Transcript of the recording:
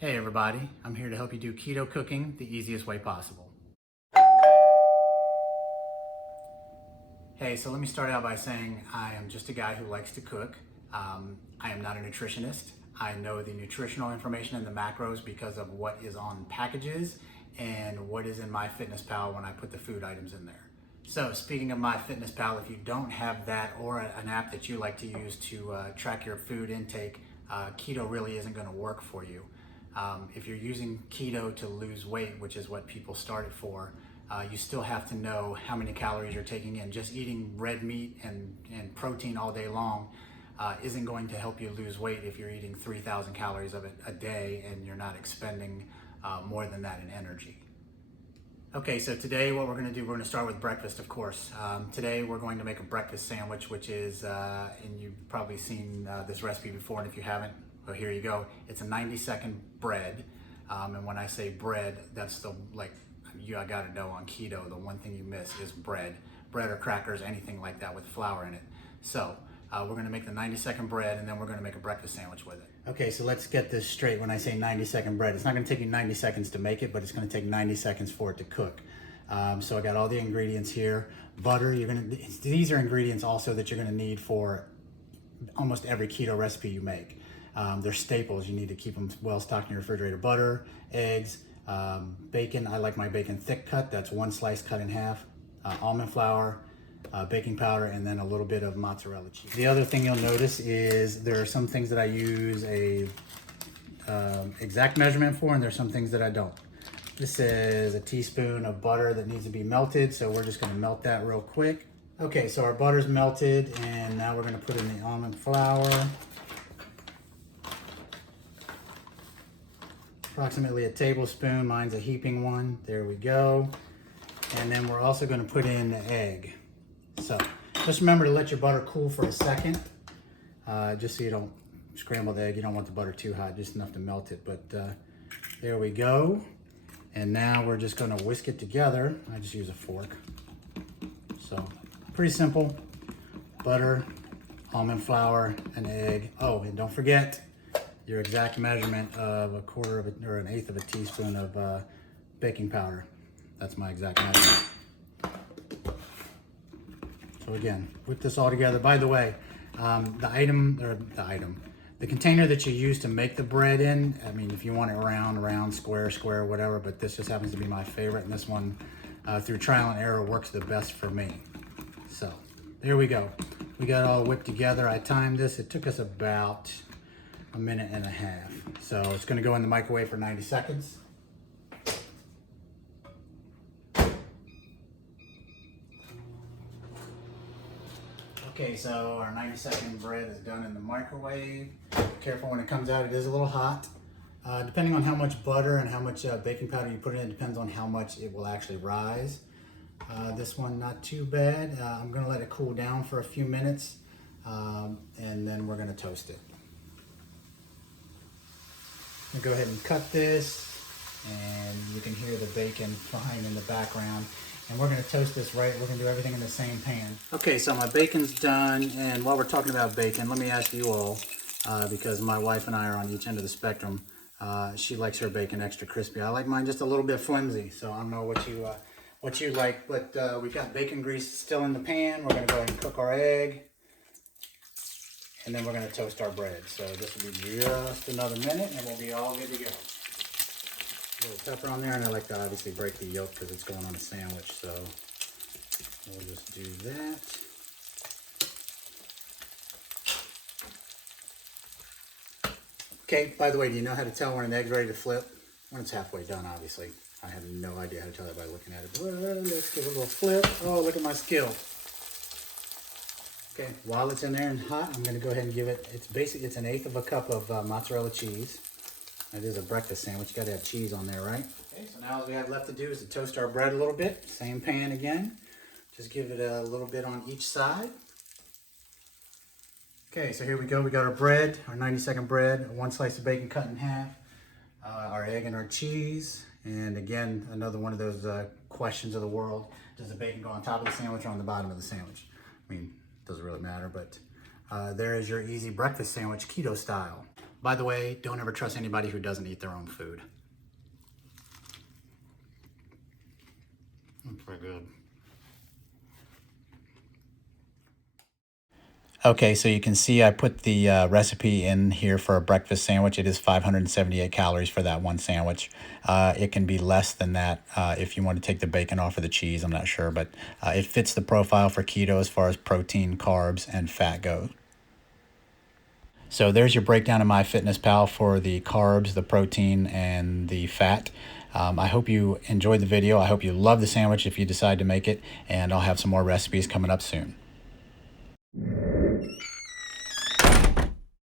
Hey everybody, I'm here to help you do keto cooking the easiest way possible. Hey, so let me start out by saying I am just a guy who likes to cook. I am not a nutritionist. I know the nutritional information and the macros because of what is on packages and what is in MyFitnessPal when I put the food items in there. So speaking of MyFitnessPal, if you don't have that or an app that you like to use to track your food intake, keto really isn't going to work for you. If you're using keto to lose weight, which is what people start it for, you still have to know how many calories you're taking in. Just eating red meat and protein all day long isn't going to help you lose weight if you're eating 3,000 calories of it a day and you're not expending more than that in energy. Okay, so today what we're going to do, we're going to start with breakfast, of course. Today we're going to make a breakfast sandwich, which is, and you've probably seen this recipe before, and if you haven't, well, here you go. It's a 90-second bread, and when I say bread, that's I gotta know on keto, the one thing you miss is bread or crackers, anything like that with flour in it. So we're gonna make the 90-second bread, and then we're gonna make a breakfast sandwich with it. Okay, so let's get this straight. When I say 90-second bread, it's not gonna take you 90 seconds to make it, but it's gonna take 90 seconds for it to cook. So I got all the ingredients here. Butter, these are ingredients also that you're gonna need for almost every keto recipe you make. They're staples. You need to keep them well stocked in your refrigerator. Butter, eggs, bacon. I like my bacon thick cut. That's one slice cut in half. Almond flour, baking powder, and then a little bit of mozzarella cheese. The other thing you'll notice is there are some things that I use a exact measurement for, and there's some things that I don't. This is a teaspoon of butter that needs to be melted, so we're just going to melt that real quick. Okay, so our butter's melted, and now we're going to put in the almond flour. Approximately a tablespoon, mine's a heaping one. There we go. And then we're also going to put in the egg. So just remember to let your butter cool for a second, just so you don't scramble the egg. You don't want the butter too hot, just enough to melt it. But there we go. And now we're just going to whisk it together. I just use a fork. So pretty simple. Butter, almond flour, an egg. Oh, and don't forget your exact measurement of a quarter of it or an eighth of a teaspoon of baking powder. That's my exact measurement. So again, put this all together. By the way, the container that you use to make the bread in, I mean, if you want it round, square, whatever, but this just happens to be my favorite, and this one, through trial and error, works the best for me. So there we go. We got it all whipped together. I timed this. It took us about a minute and a half. So it's going to go in the microwave for 90 seconds. Okay, so our 90-second bread is done in the microwave. Careful when it comes out, it is a little hot. Depending on how much butter and how much baking powder you put in, it depends on how much it will actually rise. This one, not too bad. I'm going to let it cool down for a few minutes, and then we're going to toast it. I'm gonna go ahead and cut this, and you can hear the bacon frying in the background. And we're gonna toast this right. We're gonna do everything in the same pan. Okay, so my bacon's done, and while we're talking about bacon, let me ask you all, because my wife and I are on each end of the spectrum. She likes her bacon extra crispy. I like mine just a little bit flimsy, so I don't know what you like, but we've got bacon grease still in the pan. We're gonna go ahead and cook our egg. And then we're going to toast our bread. So this will be just another minute and we'll be all good to go. A little pepper on there, and I like to obviously break the yolk because it's going on a sandwich. So we'll just do that. Okay, by the way, do you know how to tell when an egg's ready to flip? When it's halfway done, obviously. I have no idea how to tell that by looking at it. But let's give it a little flip. Oh, look at my skill. Okay, while it's in there and hot, I'm going to go ahead and give it, it's an eighth of a cup of mozzarella cheese. That is a breakfast sandwich. You got to have cheese on there, right? Okay, so now all we have left to do is to toast our bread a little bit. Same pan again. Just give it a little bit on each side. Okay, so here we go. We got our bread, our 90-second bread, one slice of bacon cut in half, our egg and our cheese. And again, another one of those questions of the world. Does the bacon go on top of the sandwich or on the bottom of the sandwich? I mean, doesn't really matter, but there is your easy breakfast sandwich, keto style. By the way, don't ever trust anybody who doesn't eat their own food. That's pretty good. Okay, so you can see I put the recipe in here for a breakfast sandwich. It is 578 calories for that one sandwich. It can be less than that if you want to take the bacon off of the cheese. I'm not sure, but it fits the profile for keto as far as protein, carbs, and fat go. So there's your breakdown of MyFitnessPal for the carbs, the protein, and the fat. I hope you enjoyed the video. I hope you love the sandwich if you decide to make it, and I'll have some more recipes coming up soon.